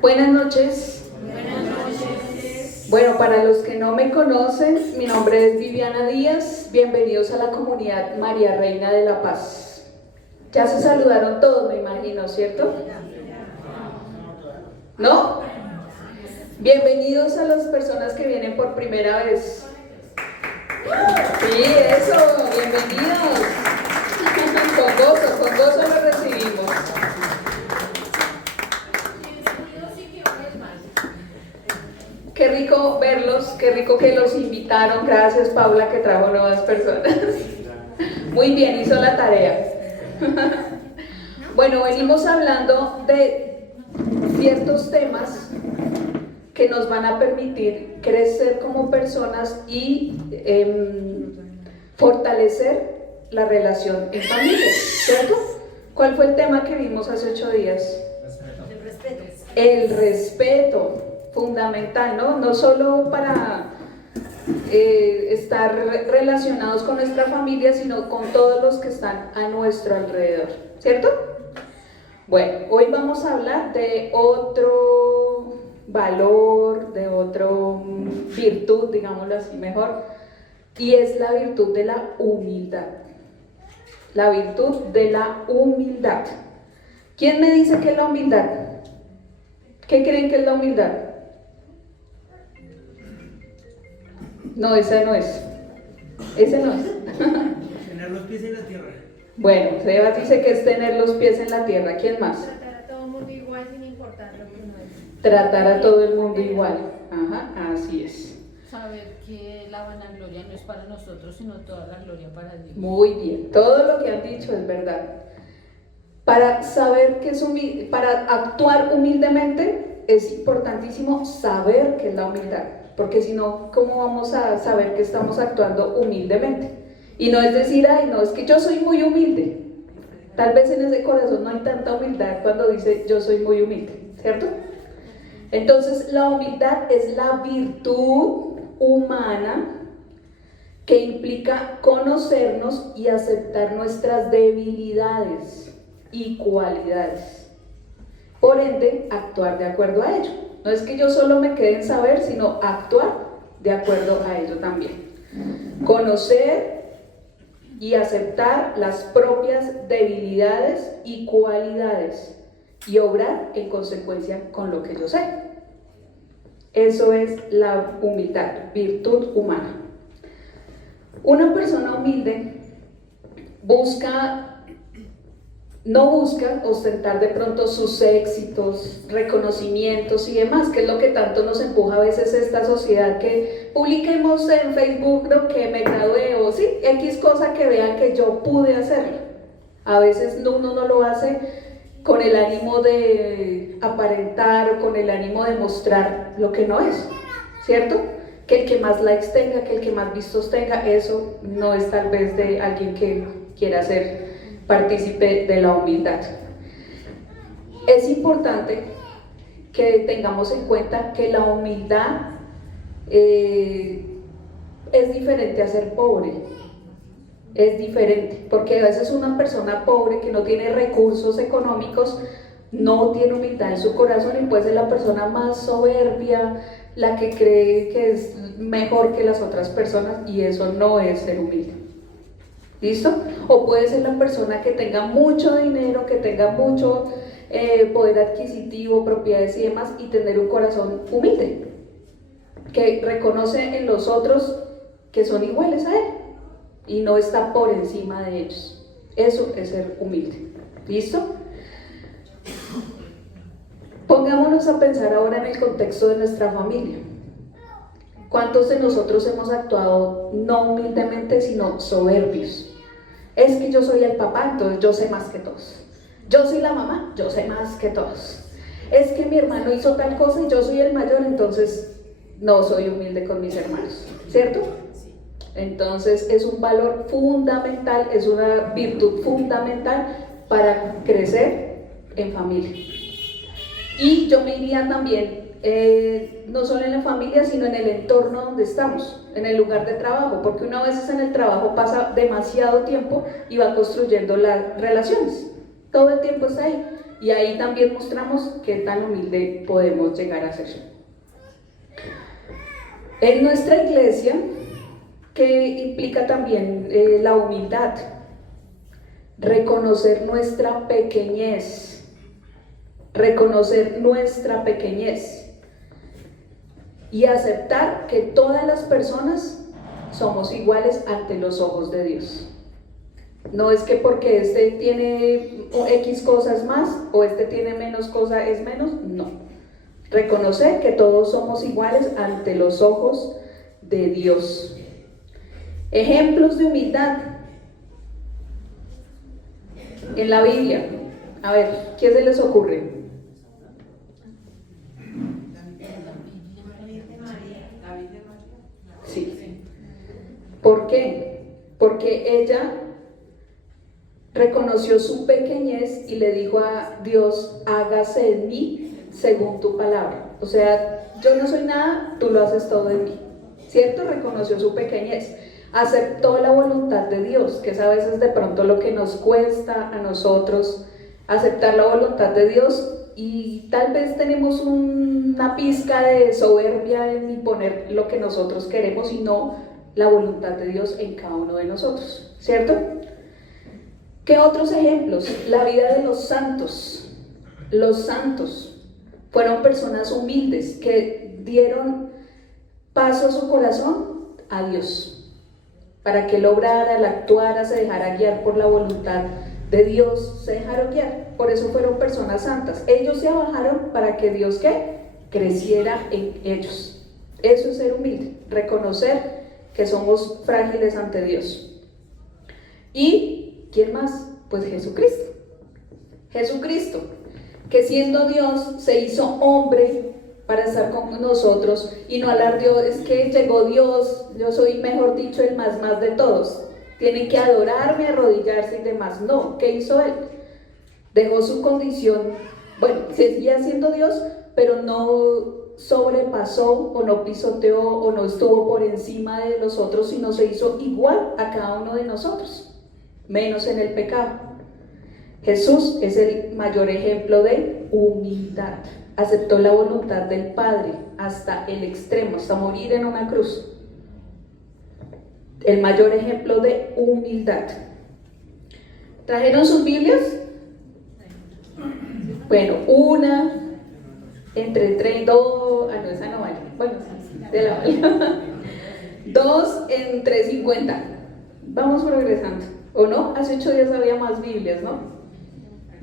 Buenas noches. Buenas noches. Bueno, para los que no me conocen, mi nombre es Viviana Díaz. Bienvenidos a la comunidad María Reina de la Paz. Ya se saludaron todos, me imagino, ¿cierto? ¿No? Bienvenidos a las personas que vienen por primera vez. Sí, eso, bienvenidos. Con gozo los recibimos. Qué rico verlos, qué rico que los invitaron. Gracias, Paula, que trajo nuevas personas. Muy bien, hizo la tarea. Bueno, venimos hablando de ciertos temas que nos van a permitir crecer como personas y fortalecer la relación en familia, ¿cierto? ¿Cuál fue el tema que vimos hace 8 días? El respeto. El respeto. Fundamental, ¿no? No solo para estar relacionados con nuestra familia, sino con todos los que están a nuestro alrededor, ¿cierto? Bueno, hoy vamos a hablar de otro valor, de otra virtud, digámoslo así mejor, y es la virtud de la humildad. La virtud de la humildad. ¿Quién me dice que es la humildad? ¿Qué creen que es la humildad? No, esa no es. Ese no es. Tener los pies en la tierra. Bueno, Sebas dice que es tener los pies en la tierra. ¿Quién más? Tratar a todo el mundo igual sin importar lo que no es. Tratar a todo el mundo igual. Ajá, así es. Saber que la vanagloria no es para nosotros, sino toda la gloria para Dios. Muy bien. Todo lo que han dicho es verdad. Para saber que es para actuar humildemente es importantísimo saber qué es la humildad. Porque si no, ¿cómo vamos a saber que estamos actuando humildemente? Y no es decir, ay, no, es que yo soy muy humilde. Tal vez en ese corazón no hay tanta humildad cuando dice, yo soy muy humilde, ¿cierto? Entonces, la humildad es la virtud humana que implica conocernos y aceptar nuestras debilidades y cualidades. Por ende, actuar de acuerdo a ello. No es que yo solo me quede en saber, sino actuar de acuerdo a ello también. Conocer y aceptar las propias debilidades y cualidades y obrar en consecuencia con lo que yo sé. Eso es la humildad, virtud humana. Una persona humilde no busca ostentar de pronto sus éxitos, reconocimientos y demás, que es lo que tanto nos empuja a veces esta sociedad, que publiquemos en Facebook lo que me gradué o sí, X cosa que vean que yo pude hacerlo. A veces uno no lo hace con el ánimo de aparentar o con el ánimo de mostrar lo que no es, ¿cierto? Que el que más likes tenga, que el que más vistos tenga, eso no es tal vez de alguien que quiera ser partícipe de la humildad. Es importante que tengamos en cuenta que la humildad es diferente a ser pobre. Es diferente, porque a veces una persona pobre que no tiene recursos económicos no tiene humildad en su corazón y puede ser la persona más soberbia, la que cree que es mejor que las otras personas, y eso no es ser humilde. ¿Listo? O puede ser la persona que tenga mucho dinero, que tenga mucho poder adquisitivo, propiedades y demás, y tener un corazón humilde, que reconoce en los otros que son iguales a él y no está por encima de ellos. Eso es ser humilde. ¿Listo? Pongámonos a pensar ahora en el contexto de nuestra familia. ¿Cuántos de nosotros hemos actuado no humildemente, sino soberbios? Es que yo soy el papá, entonces yo sé más que todos. Yo soy la mamá, yo sé más que todos. Es que mi hermano hizo tal cosa y yo soy el mayor, entonces no soy humilde con mis hermanos, ¿cierto? Entonces es un valor fundamental, es una virtud fundamental para crecer en familia. Y yo me iría también, no solo en la familia, sino en el entorno donde estamos, en el lugar de trabajo, porque uno a veces en el trabajo pasa demasiado tiempo y va construyendo las relaciones, todo el tiempo está ahí, Y ahí también mostramos qué tan humilde podemos llegar a ser. En nuestra iglesia, que implica también la humildad, reconocer nuestra pequeñez, y aceptar que todas las personas somos iguales ante los ojos de Dios. No es que porque este tiene X cosas más o este tiene menos cosas es menos, no. Reconocer que todos somos iguales ante los ojos de Dios. Ejemplos de humildad en la Biblia. A ver, ¿qué se les ocurre? Sí. ¿Por qué? Porque ella reconoció su pequeñez y le dijo a Dios: hágase en mí según tu palabra. O sea, yo no soy nada, tú lo haces todo en mí. ¿Cierto? Reconoció su pequeñez. Aceptó la voluntad de Dios, que es a veces de pronto lo que nos cuesta a nosotros, aceptar la voluntad de Dios. Y tal vez tenemos una pizca de soberbia en imponer lo que nosotros queremos y no la voluntad de Dios en cada uno de nosotros, ¿cierto? ¿Qué otros ejemplos? La vida de los santos. Los santos fueron personas humildes que dieron paso a su corazón a Dios, para que él obrara, él actuara, se dejara guiar por la voluntad de Dios, se dejaron guiar. Por eso fueron personas santas. Ellos se abajaron para que Dios, ¿qué?, creciera en ellos. Eso es ser humilde, reconocer que somos frágiles ante Dios. ¿Y quién más? Pues Jesucristo. Jesucristo, que siendo Dios se hizo hombre para estar con nosotros y no alardeó, es que llegó Dios, yo soy, mejor dicho, el más de todos, tienen que adorarme, arrodillarse y demás. No, ¿qué hizo él? Dejó su condición, bueno, seguía siendo Dios, pero no sobrepasó o no pisoteó o no estuvo por encima de los otros, sino se hizo igual a cada uno de nosotros, menos en el pecado. Jesús es el mayor ejemplo de humildad. Aceptó la voluntad del Padre hasta el extremo, hasta morir en una cruz. El mayor ejemplo de humildad. ¿Trajeron sus Biblias? Bueno, una, entre 3, 2, no, esa no vale. Bueno, de la vale. 2 en 350. Vamos progresando. ¿O no? Hace 8 días había más Biblias, ¿no?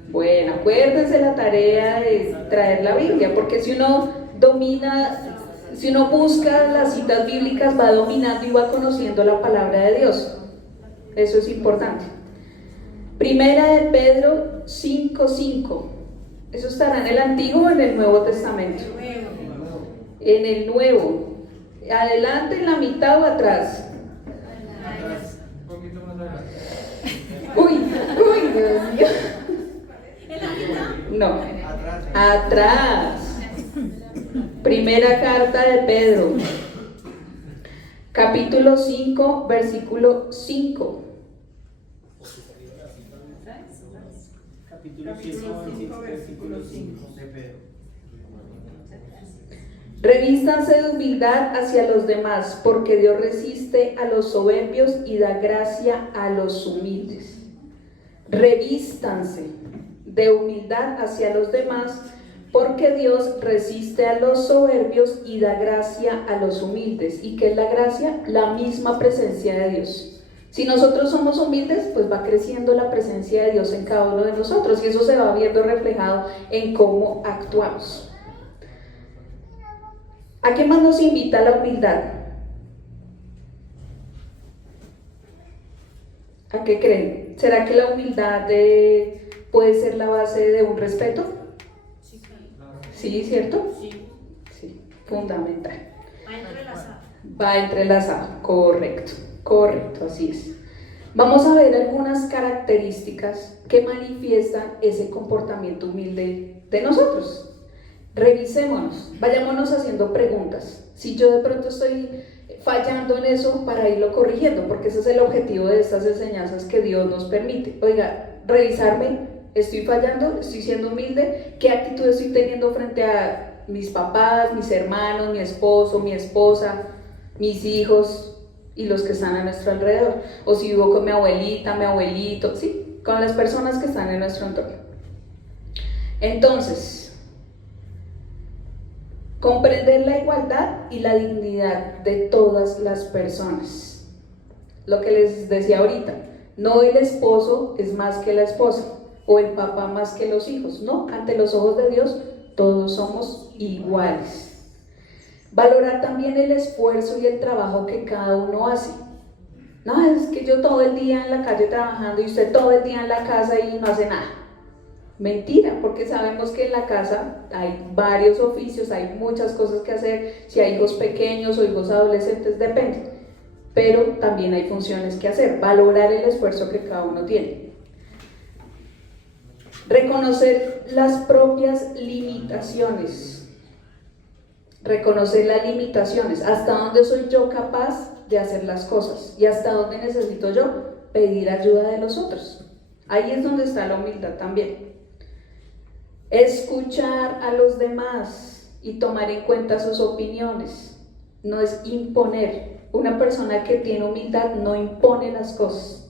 Bueno, acuérdense la tarea de traer la Biblia, porque si uno domina, si uno busca las citas bíblicas, va dominando y va conociendo la palabra de Dios. Eso es importante. Primera de Pedro 5:5. Eso estará en el Antiguo o en el Nuevo Testamento. En el Nuevo. Adelante, en la mitad o atrás. Uy, Dios mío. No, atrás. Primera carta de Pedro, capítulo 5, versículo 5. Capítulo 5, versículo 5 de Pedro. Revístanse de humildad hacia los demás, porque Dios resiste a los soberbios y da gracia a los humildes. Revístanse de humildad hacia los demás, porque Dios resiste a los soberbios y da gracia a los humildes. ¿Y qué es la gracia? La misma presencia de Dios. Si nosotros somos humildes, pues va creciendo la presencia de Dios en cada uno de nosotros y eso se va viendo reflejado en cómo actuamos. ¿A qué más nos invita la humildad? ¿A qué creen? ¿Será que la humildad puede ser la base de un respeto? Sí, ¿cierto? Sí, fundamental. Va entrelazado, correcto, así es. Vamos a ver algunas características que manifiestan ese comportamiento humilde de nosotros. Revisémonos, vayámonos haciendo preguntas. Si yo de pronto estoy fallando en eso, para irlo corrigiendo, porque ese es el objetivo de estas enseñanzas que Dios nos permite. Oiga, revisarme, ¿Estoy fallando? ¿Estoy siendo humilde? ¿Qué actitud estoy teniendo frente a mis papás, mis hermanos, mi esposo, mi esposa, mis hijos y los que están a nuestro alrededor? O si vivo con mi abuelita, mi abuelito, sí, con las personas que están en nuestro entorno. Entonces, comprender la igualdad y la dignidad de todas las personas. Lo que les decía ahorita, no el esposo es más que la esposa o el papá más que los hijos, no, ante los ojos de Dios todos somos iguales. Valorar también el esfuerzo y el trabajo que cada uno hace. No, es que yo todo el día en la calle trabajando y usted todo el día en la casa y no hace nada. Mentira, porque sabemos que en la casa hay varios oficios, hay muchas cosas que hacer, si hay hijos pequeños o hijos adolescentes, depende, pero también hay funciones que hacer, valorar el esfuerzo que cada uno tiene. Reconocer las propias limitaciones, reconocer las limitaciones, hasta dónde soy yo capaz de hacer las cosas y hasta dónde necesito yo pedir ayuda de los otros. Ahí es donde está la humildad también. Escuchar a los demás y tomar en cuenta sus opiniones, no es imponer. Una persona que tiene humildad no impone las cosas,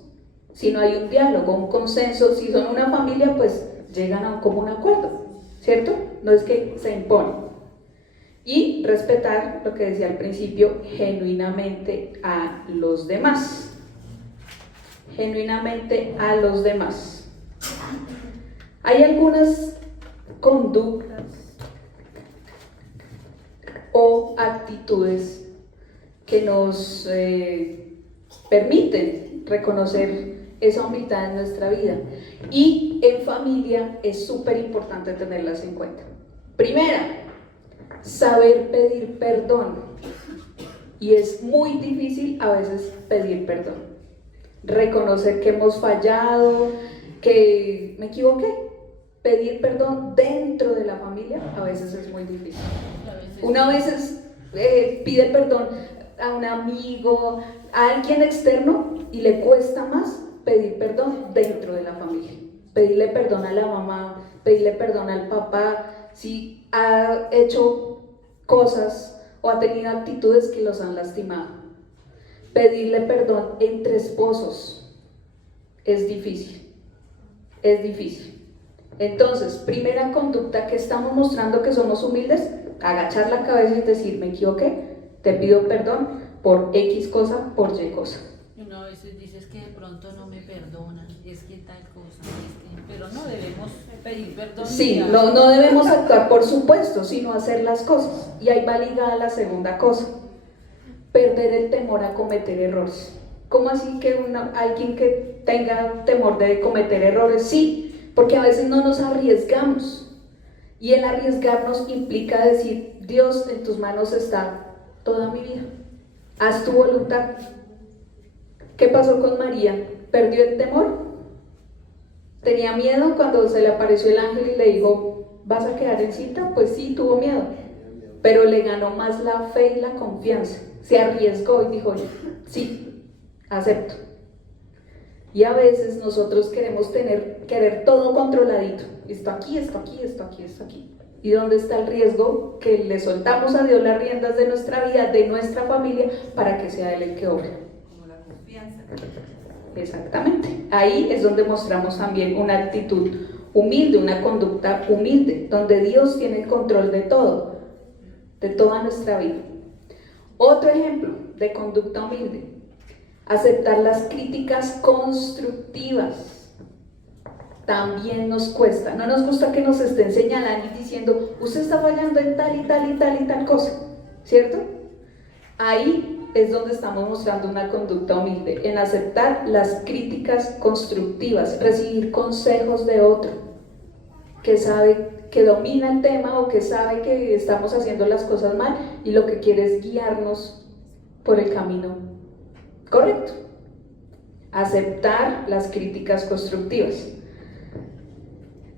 sino hay un diálogo, un consenso. Si son una familia, pues llegan a un común acuerdo, ¿cierto? No es que se impone. Y respetar, lo que decía al principio, genuinamente a los demás. Genuinamente a los demás. Hay algunas conductas o actitudes que nos permiten reconocer esa humildad en nuestra vida, y en familia es súper importante tenerlas en cuenta. Primera, saber pedir perdón, y es muy difícil a veces pedir perdón, reconocer que hemos fallado, que me equivoqué. Pedir perdón dentro de la familia a veces es muy difícil. Uno a veces pide perdón a un amigo, a alguien externo, y le cuesta más pedir perdón dentro de la familia. Pedirle perdón a la mamá, pedirle perdón al papá, si ha hecho cosas o ha tenido actitudes que los han lastimado. Pedirle perdón entre esposos es difícil, es difícil. Entonces, primera conducta que estamos mostrando que somos humildes, agachar la cabeza y decir, me equivoqué, te pido perdón por X cosa, por Y cosa. Uno a veces dices que de pronto no me perdonan, es que tal cosa, pero no debemos pedir perdón. Sí, no debemos actuar por supuesto, sino hacer las cosas. Y ahí va ligada la segunda cosa, perder el temor a cometer errores. ¿Cómo así que alguien que tenga temor de cometer errores? Sí, porque a veces no nos arriesgamos, y el arriesgarnos implica decir, Dios, en tus manos está toda mi vida, haz tu voluntad. ¿Qué pasó con María? ¿Perdió el temor? ¿Tenía miedo cuando se le apareció el ángel y le dijo, vas a quedar encinta? Pues sí, tuvo miedo, pero le ganó más la fe y la confianza, se arriesgó y dijo, sí, acepto. Y a veces nosotros queremos querer todo controladito, esto aquí, esto aquí, esto aquí, esto aquí. ¿Y dónde está el riesgo? Que le soltamos a Dios las riendas de nuestra vida, de nuestra familia, para que sea Él el que obre. Como la confianza. Exactamente. Ahí es donde mostramos también una actitud humilde, una conducta humilde, donde Dios tiene el control de todo, de toda nuestra vida. Otro ejemplo de conducta humilde: aceptar las críticas constructivas. También nos cuesta, no nos gusta que nos estén señalando y diciendo, usted está fallando en tal y tal y tal y tal cosa, ¿cierto? Ahí es donde estamos mostrando una conducta humilde, en aceptar las críticas constructivas, recibir consejos de otro que sabe, que domina el tema o que sabe que estamos haciendo las cosas mal y lo que quiere es guiarnos por el camino correcto. Aceptar las críticas constructivas.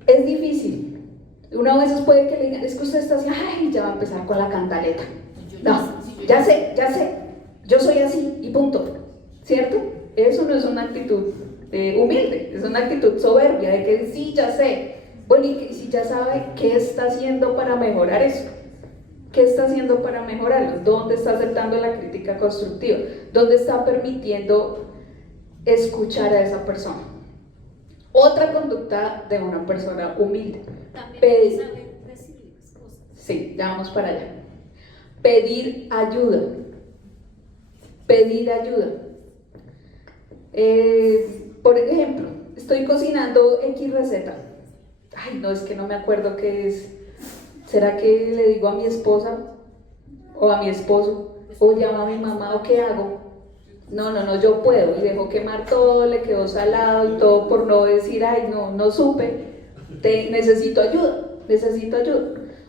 Es difícil. Uno a veces puede que le digan, es que usted está así, ay, ya va a empezar con la cantaleta. No, ya sé, yo soy así y punto, ¿cierto? Eso no es una actitud humilde, es una actitud soberbia, de que sí, ya sé. Bueno, y si ya sabe, ¿qué está haciendo para mejorar eso? ¿Qué está haciendo para mejorarlo? ¿Dónde está aceptando la crítica constructiva? ¿Dónde está permitiendo escuchar a esa persona? Otra conducta de una persona humilde. También saber recibir las cosas. Sí, ya vamos para allá. Pedir ayuda. Pedir ayuda. Por ejemplo, estoy cocinando X receta. Ay, no, es que no me acuerdo qué es. ¿Será que le digo a mi esposa o a mi esposo o llamo a mi mamá o qué hago? No, yo puedo, y dejo quemar todo, le quedó salado y todo por no decir, ay, no supe, necesito ayuda.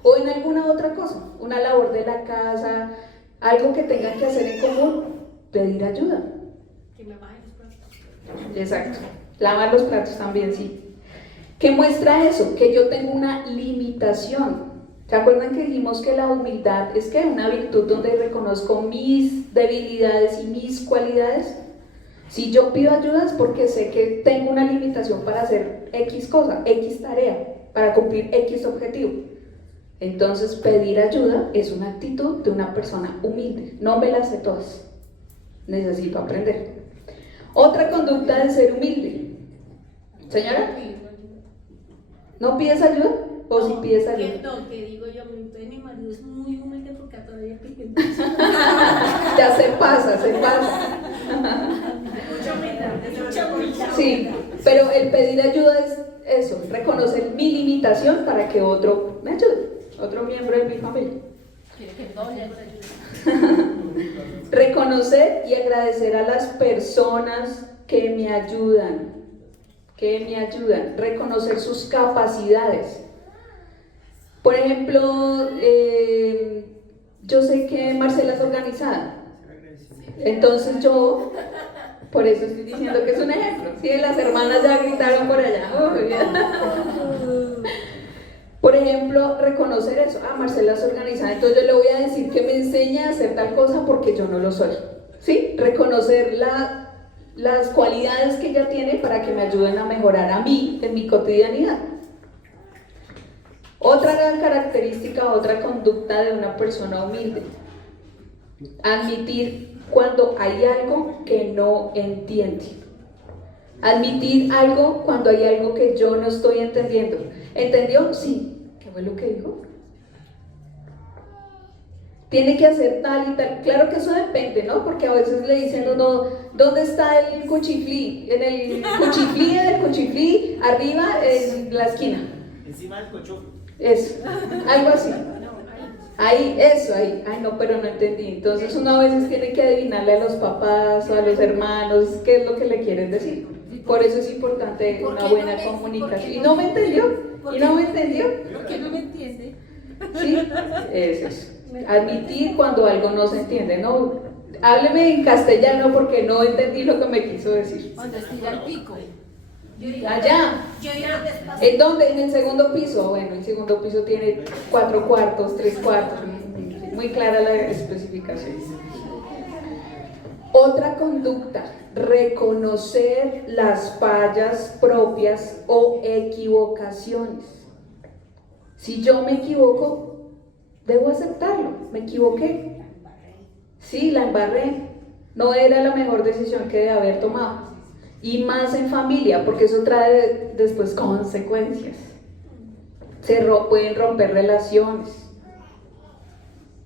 O en alguna otra cosa, una labor de la casa, algo que tengan que hacer en común, pedir ayuda. Que me bajen los platos. Exacto, lavar los platos también, sí. ¿Qué muestra eso? Que yo tengo una limitación. ¿Se acuerdan que dijimos que la humildad es que una virtud donde reconozco mis debilidades y mis cualidades? Si yo pido ayuda es porque sé que tengo una limitación para hacer X cosa, X tarea, para cumplir X objetivo. Entonces pedir ayuda es una actitud de una persona humilde. No me las sé todas, necesito aprender. Otra conducta de ser humilde. Señora, ¿no pides ayuda? ¿O si pides ayuda? No, que digo yo, entonces mi marido es muy humilde porque todavía pide. Ya se pasa. Mucha humildad. Sí, pero el pedir ayuda es eso, reconocer mi limitación para que otro me ayude, otro miembro de mi familia. Quiere que todo le ayude. Reconocer y agradecer a las personas que me ayudan, reconocer sus capacidades. Por ejemplo, yo sé que Marcela es organizada, entonces yo, por eso estoy diciendo que es un ejemplo. Sí, las hermanas ya gritaron por allá. Por ejemplo, reconocer eso. Marcela es organizada, entonces yo le voy a decir que me enseñe a hacer tal cosa porque yo no lo soy. ¿Sí? Reconocer las cualidades que ella tiene para que me ayuden a mejorar a mí en mi cotidianidad. Otra gran característica, otra conducta de una persona humilde: admitir cuando hay algo que no entiende. Admitir algo cuando hay algo que yo no estoy entendiendo. ¿Entendió? Sí. ¿Qué fue lo que dijo? Tiene que hacer tal y tal. Claro que eso depende, ¿no? Porque a veces le dicen uno, ¿dónde está el cuchiflí? En el cuchiflí, arriba en la esquina. Encima del cocho. Eso, algo así. Ahí, ay no, pero no entendí. Entonces uno a veces tiene que adivinarle a los papás o a los hermanos qué es lo que le quieren decir. Por eso es importante una buena comunicación. ¿Y no me entendió? ¿Por qué no me entiende? Sí, es eso. Admitir cuando algo no se entiende, ¿no? Hábleme en castellano porque no entendí lo que me quiso decir. Cuando estira el pico. Allá. Yo iba despacio. ¿En dónde? En el segundo piso. Bueno, el segundo piso tiene 4 cuartos, 3 cuartos. Muy clara la especificación. Otra conducta: reconocer las fallas propias o equivocaciones. Si yo me equivoco, debo aceptarlo. Me equivoqué. Sí, la embarré. No era la mejor decisión que debía haber tomado. Y más en familia, porque eso trae después consecuencias. Pueden romper relaciones.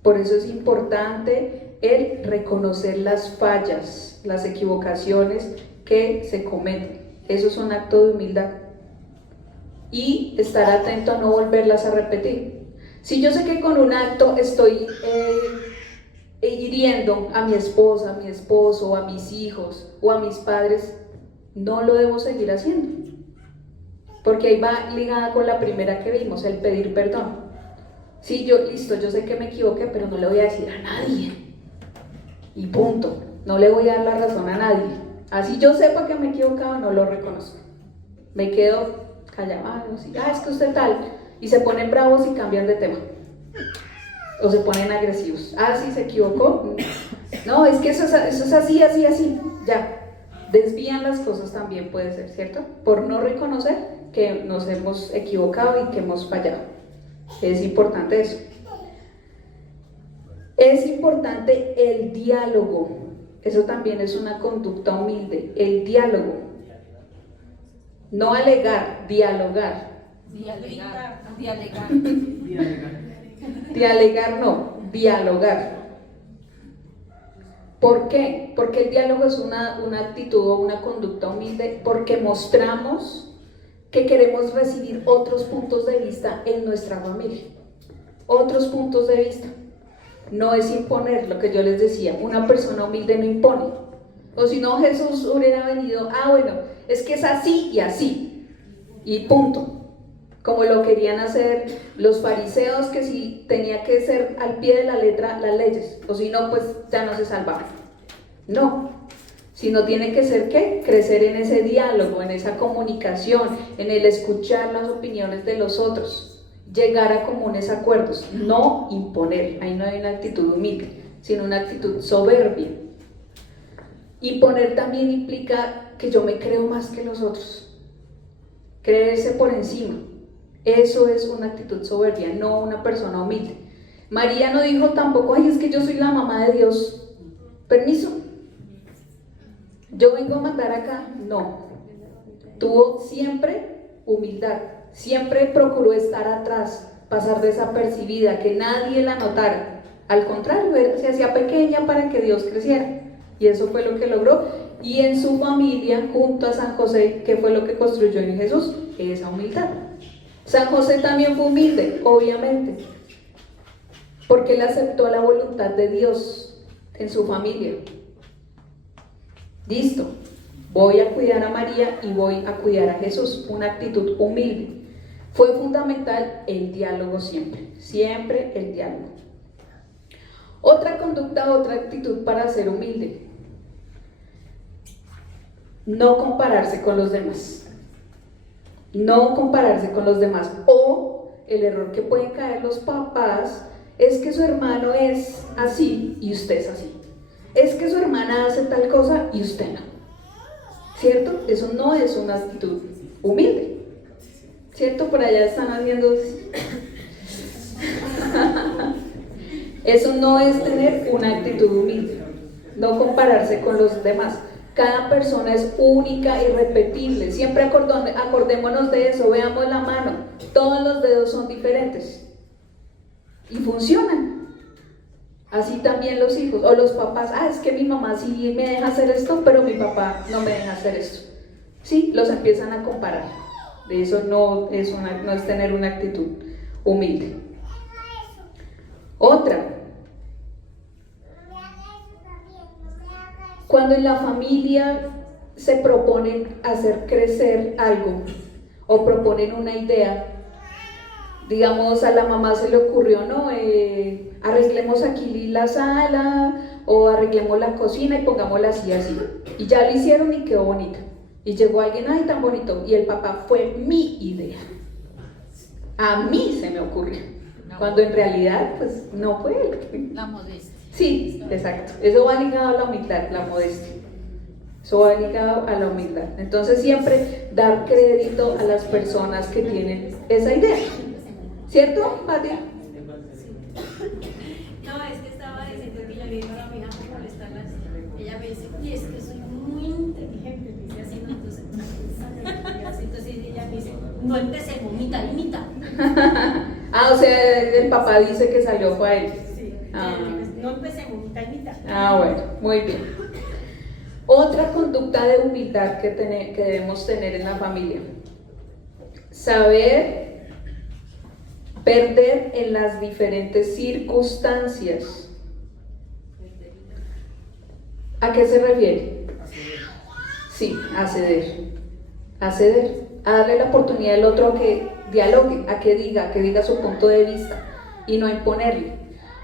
Por eso es importante el reconocer las fallas, las equivocaciones que se cometen. Eso es un acto de humildad. Y estar atento a no volverlas a repetir. Si yo sé que con un acto estoy hiriendo a mi esposa, a mi esposo, a mis hijos o a mis padres, no lo debo seguir haciendo, porque ahí va ligada con la primera que vimos, el pedir perdón. Sí, yo sé que me equivoqué, pero no le voy a decir a nadie, y punto. No le voy a dar la razón a nadie. Así yo sepa que me he equivocado, no lo reconozco, me quedo callado. Es que usted tal, y se ponen bravos y cambian de tema, o se ponen agresivos. Sí, se equivocó. No, es que eso es así, ya. desvían las cosas también puede ser, ¿cierto? Por no reconocer que nos hemos equivocado y que hemos fallado. Es importante eso. Es importante el diálogo. Eso también es una conducta humilde, el diálogo. No alegar, dialogar. Dialogar. Dialogar. Dialogar no, dialogar. ¿Por qué? Porque el diálogo es una actitud o una conducta humilde, porque mostramos que queremos recibir otros puntos de vista en nuestra familia. Otros puntos de vista. No es imponer, lo que yo les decía, una persona humilde no impone. O si no, Jesús hubiera venido, bueno, es que es así y así, y punto. Como lo querían hacer los fariseos, que si tenía que ser al pie de la letra las leyes, o si no, pues ya no se salvaba. No, sino tiene que ser ¿qué? Crecer en ese diálogo, en esa comunicación, en el escuchar las opiniones de los otros. Llegar a comunes acuerdos, no imponer. Ahí no hay una actitud humilde, sino una actitud soberbia. Imponer también implica que yo me creo más que los otros, creerse por encima. Eso es una actitud soberbia, no una persona humilde. María no dijo tampoco, es que yo soy la mamá de Dios, permiso, yo vengo a mandar acá. No, tuvo siempre humildad. Siempre procuró estar atrás, pasar desapercibida, que nadie la notara. Al contrario, se hacía pequeña para que Dios creciera. Y eso fue lo que logró. Y en su familia, junto a San José, ¿qué fue lo que construyó en Jesús? Esa humildad. San José también fue humilde, obviamente, porque él aceptó la voluntad de Dios en su familia. Listo, voy a cuidar a María y voy a cuidar a Jesús. Una actitud humilde. Fue fundamental el diálogo siempre, siempre el diálogo. Otra conducta, otra actitud para ser humilde: no compararse con los demás. No compararse con los demás. O el error que pueden caer los papás es que su hermano es así y usted es así. Es que su hermana hace tal cosa y usted no. ¿Cierto? Eso no es una actitud humilde. ¿Cierto? Por allá están haciendo... Eso no es tener una actitud humilde. No compararse con los demás. Cada persona es única y irrepetible. Siempre acordémonos de eso. Veamos la mano. Todos los dedos son diferentes. Y funcionan. Así también los hijos. O los papás. Es que mi mamá sí me deja hacer esto, pero mi papá no me deja hacer esto. Sí, los empiezan a comparar. De eso no es tener una actitud humilde. Otra, cuando en la familia se proponen hacer crecer algo o proponen una idea, digamos, a la mamá se le ocurrió, ¿no? Arreglemos aquí la sala o arreglemos la cocina y pongámosla así, así. Y ya lo hicieron y quedó bonita. Y llegó alguien, tan bonito, y el papá, fue mi idea. A mí se me ocurrió. Cuando en realidad, pues, no fue él. La modestia. Sí, exacto. Eso va ligado a la humildad, la modestia. Eso va ligado a la humildad. Entonces, siempre dar crédito a las personas que tienen esa idea. ¿Cierto, Patia? No, es que estaba diciendo que yo le digo a mi hija por molestarla. Ella me dice, y es que soy muy inteligente, dice así, ¿no? Entonces ella me dice, no empecemos mitad y mitad. O sea, el papá dice que salió fue a él. Sí, no empecemos mitad y mitad. Bueno, muy bien. Otra conducta de humildad que debemos tener en la familia: saber perder en las diferentes circunstancias. ¿A qué se refiere? Sí, a ceder. A ceder, a darle la oportunidad al otro a que dialogue, a que diga su punto de vista y no imponerle.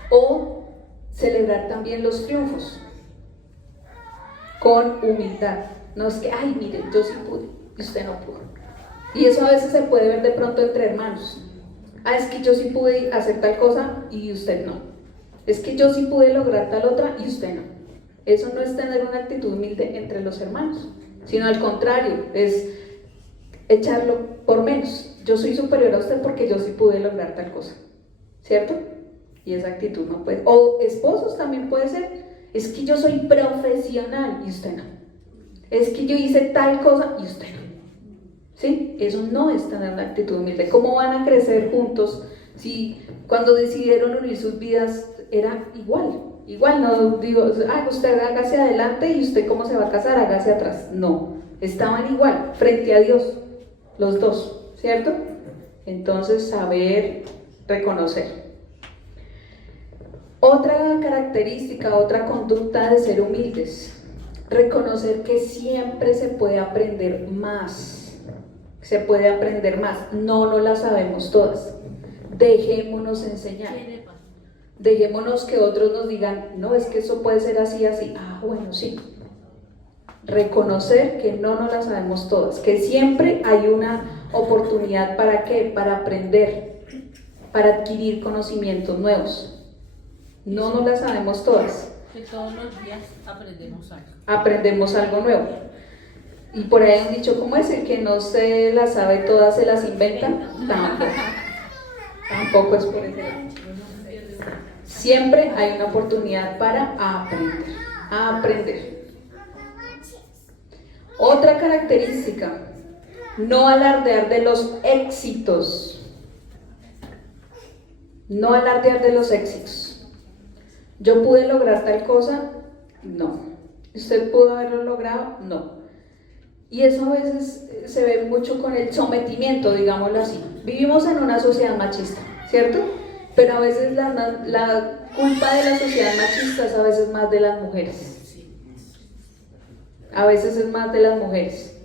O celebrar también los triunfos con humildad. No es que, mire, yo sí pude y usted no pudo. Y eso a veces se puede ver de pronto entre hermanos. Es que yo sí pude hacer tal cosa y usted no. Es que yo sí pude lograr tal otra y usted no. Eso no es tener una actitud humilde entre los hermanos. sino al contrario, es echarlo por menos. Yo soy superior a usted porque yo sí pude lograr tal cosa, ¿cierto? Y esa actitud no puede. O esposos también puede ser, es que yo soy profesional y usted no. Es que yo hice tal cosa y usted no. ¿Sí? Eso no es tener la actitud humilde. ¿Cómo van a crecer juntos si cuando decidieron unir sus vidas era igual? Igual, no digo, usted hágase adelante y usted cómo se va a casar, hágase atrás. No, estaban igual, frente a Dios, los dos, ¿cierto? Entonces, saber reconocer. Otra característica, otra conducta de ser humildes, reconocer que siempre se puede aprender más. Se puede aprender más, no las sabemos todas. Dejémonos enseñar. Dejémonos que otros nos digan, no, es que eso puede ser así, así. Bueno, sí. Reconocer que no las sabemos todas, que siempre hay una oportunidad ¿para qué? Para aprender, para adquirir conocimientos nuevos. No las sabemos todas. Que todos los días aprendemos algo. Aprendemos algo nuevo. Y por ahí han dicho, ¿cómo es? El que no se las sabe todas se las inventa. Tampoco es por ese lado. Siempre hay una oportunidad para aprender. Otra característica, no alardear de los éxitos. No alardear de los éxitos. ¿Yo pude lograr tal cosa? No. ¿Usted pudo haberlo logrado? No. Y eso a veces se ve mucho con el sometimiento, digámoslo así. Vivimos en una sociedad machista, ¿cierto? Pero a veces la culpa de la sociedad machista es a veces más de las mujeres. A veces es más de las mujeres.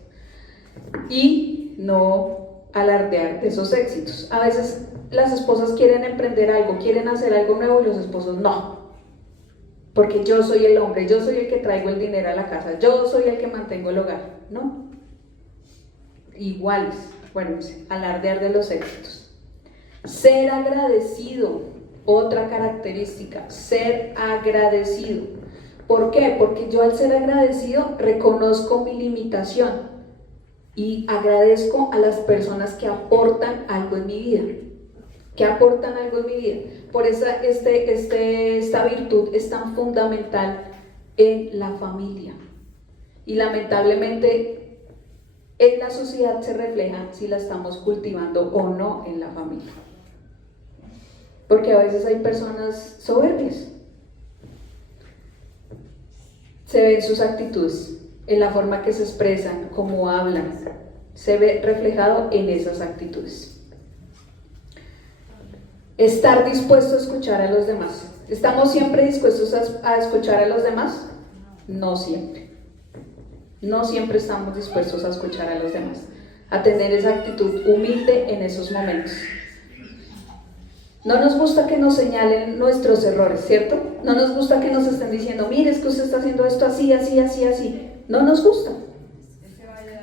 Y no alardear de esos éxitos. A veces las esposas quieren emprender algo, quieren hacer algo nuevo y los esposos no. Porque yo soy el hombre, yo soy el que traigo el dinero a la casa, yo soy el que mantengo el hogar. No. Iguales. Bueno, alardear de los éxitos. Ser agradecido. Otra característica, ser agradecido. ¿Por qué? Porque yo al ser agradecido reconozco mi limitación y agradezco a las personas que aportan algo en mi vida. Por eso esta virtud es tan fundamental en la familia. Y lamentablemente en la sociedad se refleja si la estamos cultivando o no en la familia. Porque a veces hay personas soberbias. Se ven sus actitudes, en la forma que se expresan, cómo hablan. Se ve reflejado en esas actitudes. Estar dispuesto a escuchar a los demás. ¿Estamos siempre dispuestos a escuchar a los demás? No siempre. No siempre estamos dispuestos a escuchar a los demás, a tener esa actitud humilde en esos momentos. No nos gusta que nos señalen nuestros errores, ¿cierto? No nos gusta que nos estén diciendo, mire, es que usted está haciendo esto así, así, así, así. No nos gusta.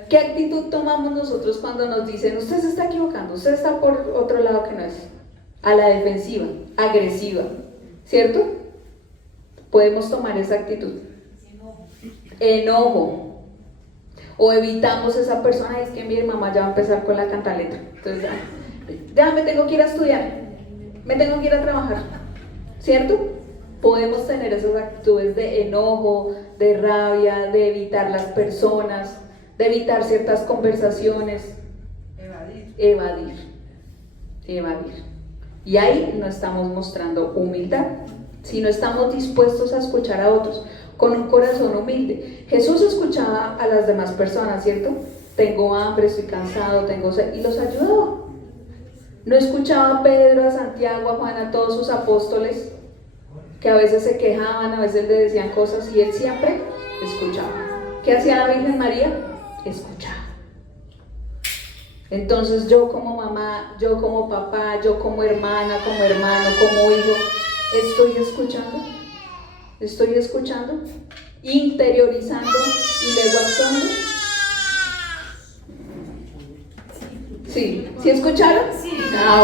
¿Qué actitud tomamos nosotros cuando nos dicen, usted se está equivocando, usted está por otro lado que no es? A la defensiva, agresiva, ¿cierto? Podemos tomar esa actitud. Enojo. O evitamos esa persona, es que mi mamá ya va a empezar con la cantaleta. Entonces ya me tengo que ir a estudiar, me tengo que ir a trabajar, ¿cierto? Podemos tener esas actitudes de enojo, de rabia, de evitar las personas, de evitar ciertas conversaciones. Evadir. Y ahí no estamos mostrando humildad, sino estamos dispuestos a escuchar a otros con un corazón humilde. Jesús escuchaba a las demás personas, ¿cierto? Tengo hambre, estoy cansado, tengo sed, y los ayudaba. No escuchaba a Pedro, a Santiago, a Juan, a todos sus apóstoles, que a veces se quejaban, a veces le decían cosas, y él siempre escuchaba. ¿Qué hacía la Virgen María? Escuchaba. Entonces yo como mamá, yo como papá, yo como hermana, como hermano, como hijo, estoy escuchando, interiorizando y luego actuando. ¿Sí escucharon? Sí.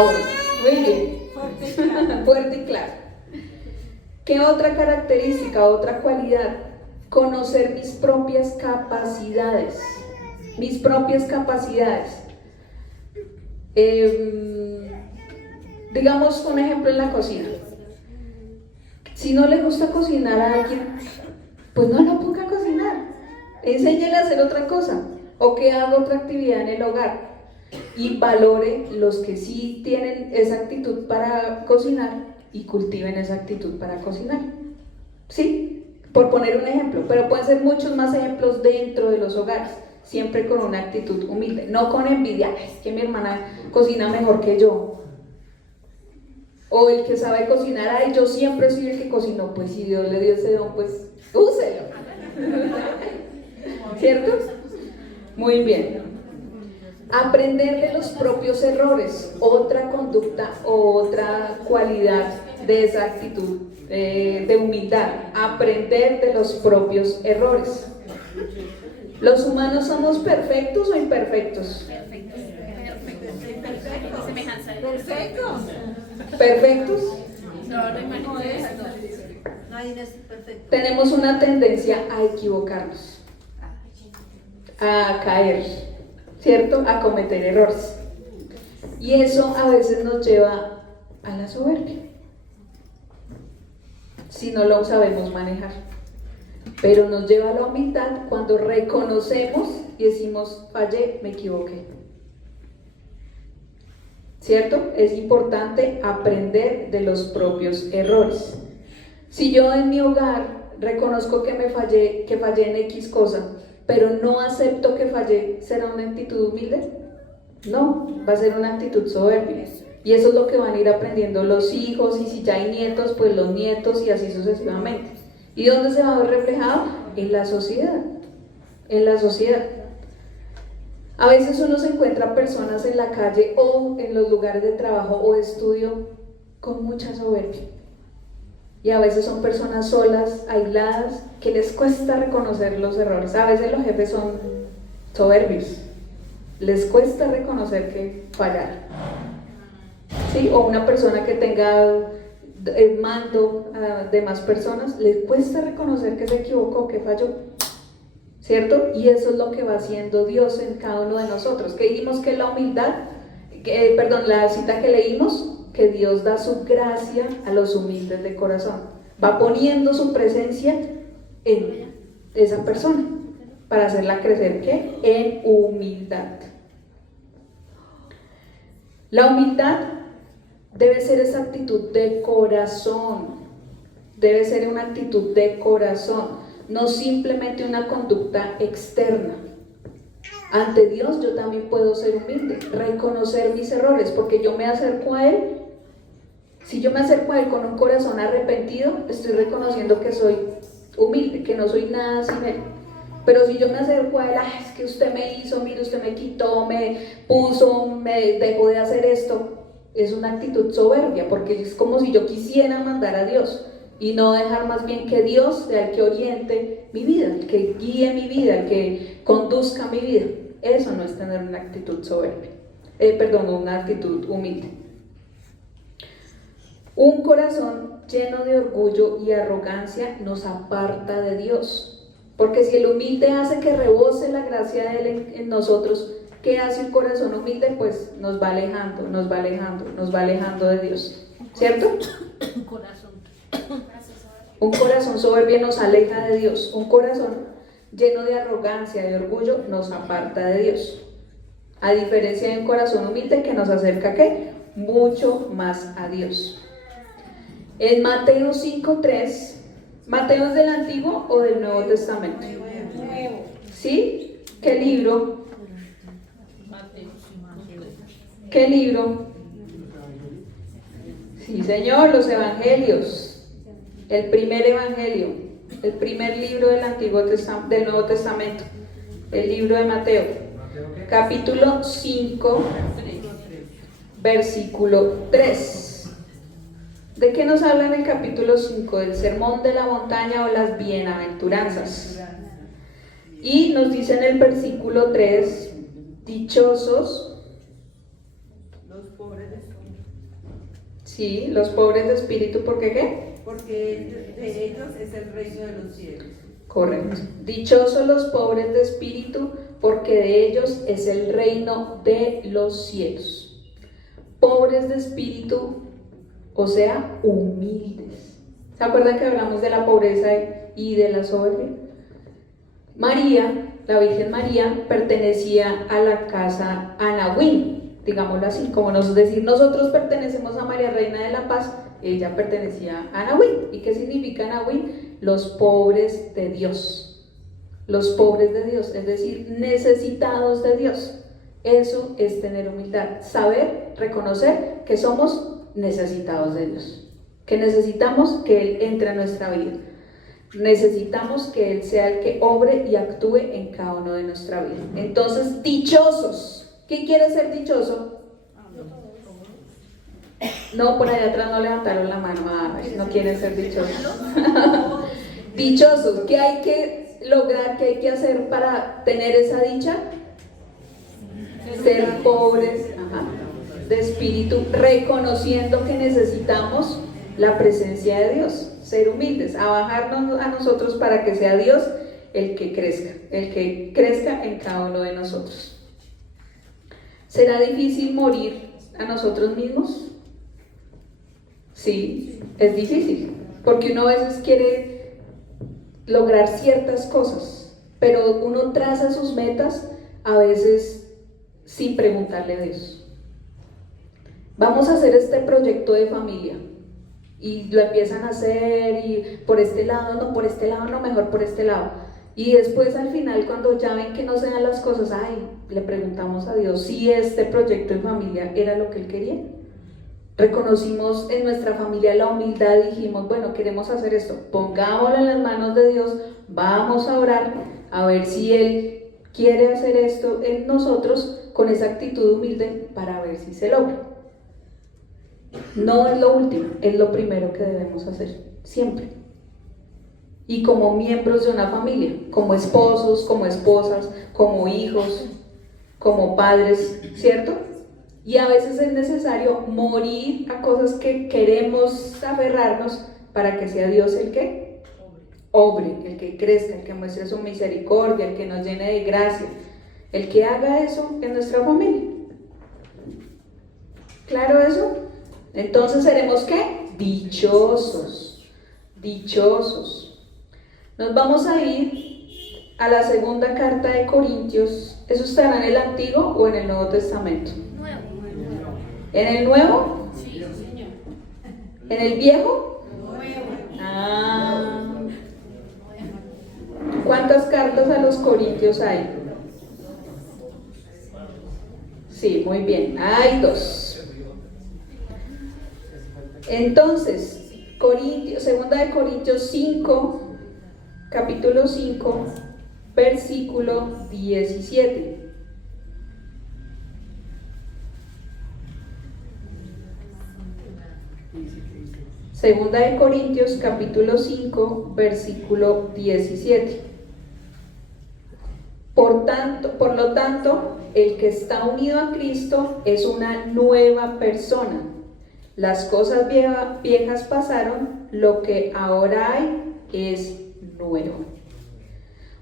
Bueno, muy bien. Fuerte y claro. ¿Qué otra característica, otra cualidad? Conocer mis propias capacidades. Mis propias capacidades. Digamos un ejemplo en la cocina. Si no le gusta cocinar a alguien, pues no lo ponga a cocinar. Enséñele a hacer otra cosa o que haga otra actividad en el hogar y valore los que sí tienen esa actitud para cocinar y cultiven esa actitud para cocinar. ¿Sí? Por poner un ejemplo, pero pueden ser muchos más ejemplos dentro de los hogares, siempre con una actitud humilde, no con envidia, es que mi hermana cocina mejor que yo. O el que sabe cocinar, ay, yo siempre soy el que cocinó. Pues si Dios le dio ese don, pues úselo. ¿Cierto? Muy bien. Aprender de los propios errores, otra conducta o otra cualidad de esa actitud de humildad. Aprender de los propios errores. ¿Los humanos somos perfectos o imperfectos? Perfectos. ¿Perfectos? Nadie es perfecto. Tenemos una tendencia a equivocarnos, a caer, ¿cierto? A cometer errores. Y eso a veces nos lleva a la soberbia, si no lo sabemos manejar. Pero nos lleva a la humildad cuando reconocemos y decimos, fallé, me equivoqué. ¿Cierto? Es importante aprender de los propios errores. Si yo en mi hogar reconozco que fallé en X cosa, pero no acepto que fallé, ¿será una actitud humilde? No, va a ser una actitud soberbia. Y eso es lo que van a ir aprendiendo los hijos, y si ya hay nietos, pues los nietos, y así sucesivamente. ¿Y dónde se va a ver reflejado? En la sociedad. En la sociedad. A veces uno se encuentra personas en la calle o en los lugares de trabajo o estudio con mucha soberbia. Y a veces son personas solas, aisladas, que les cuesta reconocer los errores. A veces los jefes son soberbios. Les cuesta reconocer que fallaron. ¿Sí? O una persona que tenga el mando de más personas, les cuesta reconocer que se equivocó, que falló. ¿Cierto? Y eso es lo que va haciendo Dios en cada uno de nosotros. Que dijimos que la humildad, la cita que leímos, que Dios da su gracia a los humildes de corazón. Va poniendo su presencia en esa persona para hacerla crecer, ¿qué? En humildad. La humildad debe ser esa actitud de corazón. Debe ser una actitud de corazón. No simplemente una conducta externa. Ante Dios yo también puedo ser humilde, reconocer mis errores, porque yo me acerco a Él. Si yo me acerco a Él con un corazón arrepentido, estoy reconociendo que soy humilde, que no soy nada sin Él. Pero si yo me acerco a Él, es que usted me hizo, mire, usted me quitó, me puso, me dejó de hacer esto, es una actitud soberbia, porque es como si yo quisiera mandar a Dios. Y no dejar más bien que Dios sea el que oriente mi vida, el que guíe mi vida, el que conduzca mi vida. Eso no es tener una actitud soberbia, una actitud humilde. Un corazón lleno de orgullo y arrogancia nos aparta de Dios. Porque si el humilde hace que rebose la gracia de Él en nosotros, ¿qué hace un corazón humilde? Pues nos va alejando, nos va alejando, nos va alejando de Dios. ¿Cierto? Un corazón soberbio nos aleja de Dios. Un corazón lleno de arrogancia, de orgullo, nos aparta de Dios. A diferencia de un corazón humilde que nos acerca, ¿qué? Mucho más a Dios. En Mateo 5:3, ¿Mateo es del Antiguo o del Nuevo Testamento? ¿Sí? ¿Qué libro? ¿Qué libro? Sí, señor, los Evangelios. El primer evangelio, el primer libro del Nuevo Testamento, el libro de Mateo, capítulo 5, versículo 3. ¿De qué nos habla en el capítulo 5? ¿Del sermón de la montaña o las bienaventuranzas? Y nos dice en el versículo 3, dichosos, los pobres de espíritu. Sí, los pobres de espíritu, ¿por qué qué? Porque de ellos es el reino de los cielos. Correcto. Dichosos los pobres de espíritu, porque de ellos es el reino de los cielos. Pobres de espíritu, o sea, humildes. ¿Se acuerdan que hablamos de la pobreza y de la soberbia? María, la Virgen María, pertenecía a la casa Anahuín, digámoslo así, como nosotros pertenecemos a María Reina de la Paz, ella pertenecía a Anahuín. ¿Y qué significa Anahuín? Los pobres de Dios. Los pobres de Dios, es decir, necesitados de Dios. Eso es tener humildad, saber, reconocer que somos necesitados de Dios, que necesitamos que Él entre a nuestra vida, necesitamos que Él sea el que obre y actúe en cada uno de nuestra vida. Entonces, dichosos. ¿Quién quiere ser dichoso? No, por allá atrás no levantaron la mano. Ay, no quieren ser dichosos. Dichosos, ¿qué hay que lograr, qué hay que hacer para tener esa dicha? Ser pobres de espíritu, reconociendo que necesitamos la presencia de Dios, ser humildes, a bajarnos a nosotros para que sea Dios el que crezca en cada uno de nosotros. ¿Será difícil morir a nosotros mismos? Sí, es difícil, porque uno a veces quiere lograr ciertas cosas, pero uno traza sus metas a veces sin preguntarle a Dios. Vamos a hacer este proyecto de familia y lo empiezan a hacer y por este lado, no por este lado, no, mejor por este lado. Y después al final, cuando ya ven que no se dan las cosas, le preguntamos a Dios si este proyecto de familia era lo que Él quería. Reconocimos en nuestra familia la humildad y dijimos, bueno, queremos hacer esto, pongámoslo en las manos de Dios, vamos a orar a ver si Él quiere hacer esto en nosotros con esa actitud humilde para ver si se logra. No es lo último, es lo primero que debemos hacer, siempre. Y como miembros de una familia, como esposos, como esposas, como hijos, como padres, ¿cierto? Y a veces es necesario morir a cosas que queremos aferrarnos para que sea Dios el que obre, el que crezca, el que muestre su misericordia, el que nos llene de gracia, el que haga eso en nuestra familia. ¿Claro eso? Entonces seremos ¿qué? Dichosos, dichosos. Nos vamos a ir a la segunda carta de Corintios. ¿Eso estará en el Antiguo o en el Nuevo Testamento? Nuevo. ¿En el Nuevo? Sí, señor. ¿En el Viejo? Nuevo. ¿Cuántas cartas a los Corintios hay? Sí, muy bien, hay 2. Entonces, segunda de Corintios 5, capítulo 5, versículo 17. Segunda de Corintios, capítulo 5, versículo 17. Por lo tanto, el que está unido a Cristo es una nueva persona. Las cosas viejas pasaron, lo que ahora hay es nuevo.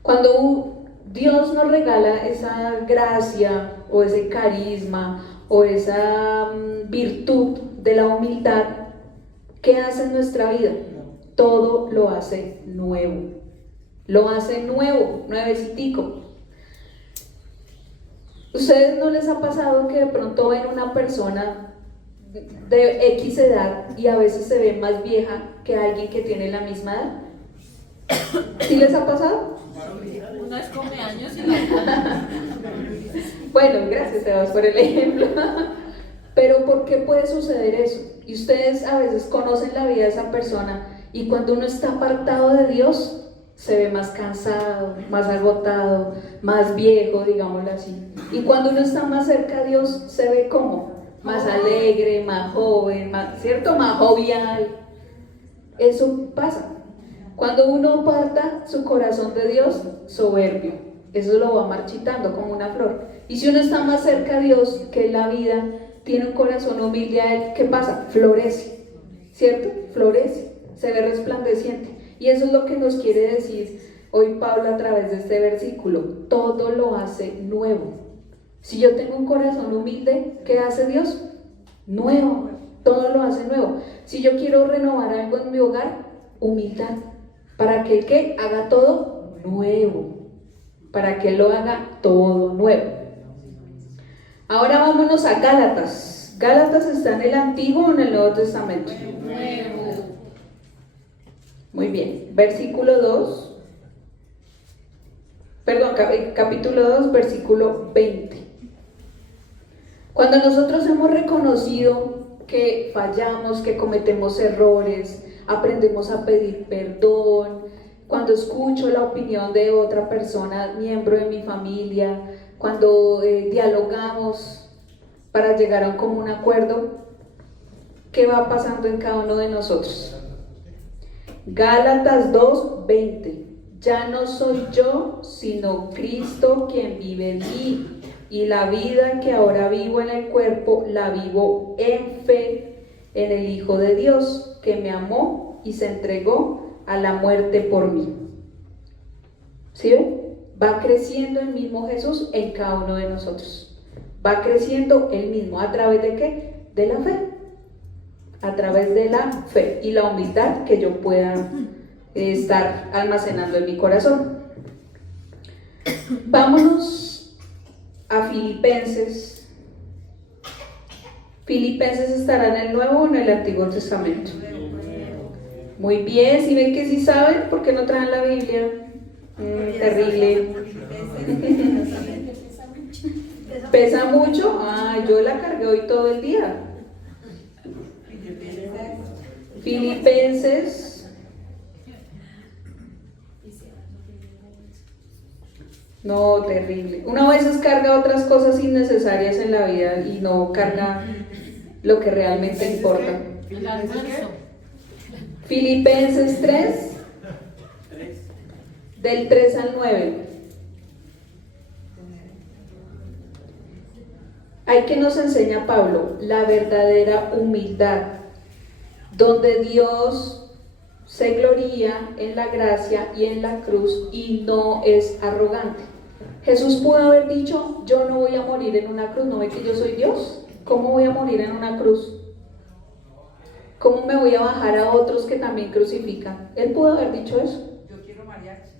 Cuando Dios nos regala esa gracia o ese carisma o esa virtud de la humildad, ¿qué hace en nuestra vida? Todo lo hace nuevo. Lo hace nuevo, nuevecitico. ¿Ustedes no les ha pasado que de pronto ven una persona de X edad y a veces se ve más vieja que alguien que tiene la misma edad? ¿Sí les ha pasado? Una es come años y la otra. Bueno, gracias Sebas por el ejemplo. Pero ¿por qué puede suceder eso? Y ustedes a veces conocen la vida de esa persona y cuando uno está apartado de Dios se ve más cansado, más agotado, más viejo, digámoslo así. Y cuando uno está más cerca de Dios se ve como más alegre, más joven, ¿cierto? Más jovial. Eso pasa. Cuando uno aparta su corazón de Dios, soberbio. Eso lo va marchitando como una flor. Y si uno está más cerca de Dios, que es la vida, tiene un corazón humilde a Él, ¿qué pasa? Florece, ¿cierto? Florece, se ve resplandeciente. Y eso es lo que nos quiere decir hoy Pablo a través de este versículo? Todo lo hace nuevo. Si yo tengo un corazón humilde, ¿qué hace Dios? Nuevo. Todo lo hace nuevo. Si yo quiero renovar algo en mi hogar, humildad. Para que ¿qué? Haga todo nuevo. Para que lo haga todo nuevo. Ahora vámonos a Gálatas. ¿Gálatas está en el Antiguo o en el Nuevo Testamento? Nuevo. Muy bien. Versículo 2. Perdón, capítulo 2, versículo 20. Cuando nosotros hemos reconocido que fallamos, que cometemos errores, aprendemos a pedir perdón, cuando escucho la opinión de otra persona, miembro de mi familia, cuando dialogamos para llegar a un común acuerdo, ¿qué va pasando en cada uno de nosotros? Gálatas 2:20. Ya no soy yo, sino Cristo quien vive en mí. Y la vida que ahora vivo en el cuerpo, la vivo en fe en el Hijo de Dios, que me amó y se entregó a la muerte por mí. ¿Sí ven? Va creciendo el mismo Jesús en cada uno de nosotros. Va creciendo el mismo. ¿A través de qué? De la fe. A través de la fe y la humildad que yo pueda estar almacenando en mi corazón. Vámonos a Filipenses. Filipenses estará en el Nuevo o en el Antiguo Testamento. Muy bien, si ven que sí saben, ¿por qué no traen la Biblia? Terrible. ¿Pesa mucho? Ay, yo la cargué hoy todo el día. Filipenses. No, terrible. Uno a veces carga otras cosas innecesarias en la vida y no carga lo que realmente importa. El almuerzo. Filipenses 3, del 3 al 9. Hay que nos enseña Pablo la verdadera humildad, donde Dios se gloría en la gracia y en la cruz y no es arrogante. Jesús pudo haber dicho, yo no voy a morir en una cruz, ¿no ve que yo soy Dios? ¿Cómo voy a morir en una cruz? ¿Cómo me voy a bajar a otros que también crucifican? Él pudo haber dicho eso. Yo quiero mariachis.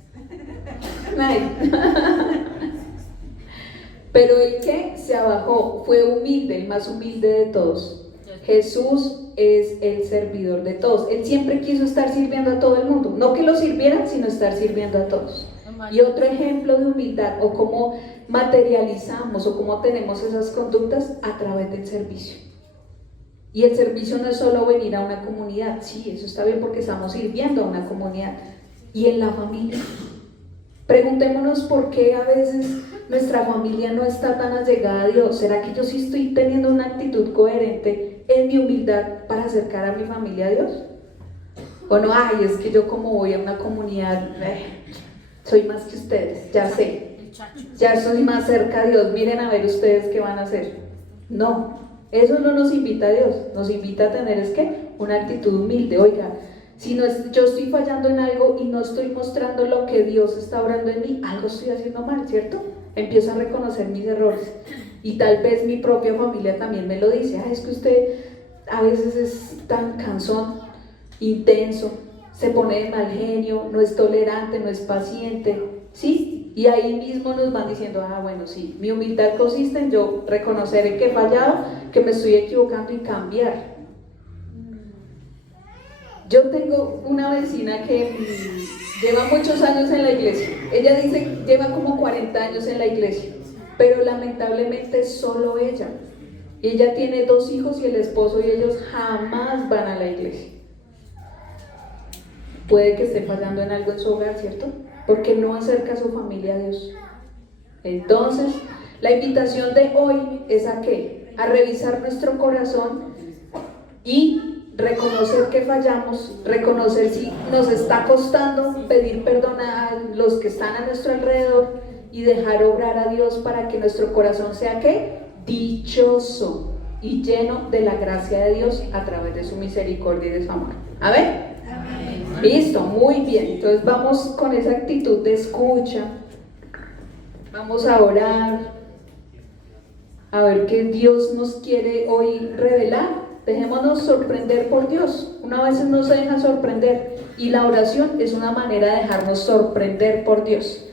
Pero el que se abajó fue humilde, el más humilde de todos. Jesús es el servidor de todos. Él siempre quiso estar sirviendo a todo el mundo. No que lo sirvieran, sino estar sirviendo a todos. Y otro ejemplo de humildad, o cómo materializamos, o cómo tenemos esas conductas a través del servicio. Y el servicio no es solo venir a una comunidad. Sí, eso está bien porque estamos sirviendo a una comunidad. Y en la familia. Preguntémonos por qué a veces nuestra familia no está tan allegada a Dios. ¿Será que yo sí estoy teniendo una actitud coherente en mi humildad para acercar a mi familia a Dios? O no, ay, es que yo como voy a una comunidad, soy más que ustedes, ya sé, ya soy más cerca a Dios, miren a ver ustedes qué van a hacer. No, eso no nos invita a Dios, nos invita a tener es que una actitud humilde. Oiga, si no es, yo estoy fallando en algo y no estoy mostrando lo que Dios está obrando en mí, algo estoy haciendo mal, ¿cierto? Empiezo a reconocer mis errores y tal vez mi propia familia también me lo dice. Es que usted a veces es tan cansón, intenso, se pone de mal genio, no es tolerante, no es paciente, ¿sí? Y ahí mismo nos van diciendo, bueno, sí, mi humildad consiste en yo reconocer en que he fallado, que me estoy equivocando y cambiar. Yo tengo una vecina que lleva muchos años en la iglesia. Ella dice que lleva como 40 años en la iglesia, pero lamentablemente solo ella. Ella tiene 2 hijos y el esposo, y ellos jamás van a la iglesia. Puede que esté fallando en algo en su hogar, ¿cierto? Porque no acerca a su familia a Dios. Entonces, la invitación de hoy es ¿a qué? A revisar nuestro corazón y reconocer que fallamos, reconocer si nos está costando, pedir perdón a los que están a nuestro alrededor y dejar obrar a Dios para que nuestro corazón sea ¿qué? Dichoso y lleno de la gracia de Dios a través de su misericordia y de su amor. ¿A ver? Amén. Listo, muy bien. Entonces vamos con esa actitud de escucha. Vamos a orar. A ver qué Dios nos quiere hoy revelar. Dejémonos sorprender por Dios. Una vez no se deja sorprender. Y la oración es una manera de dejarnos sorprender por Dios.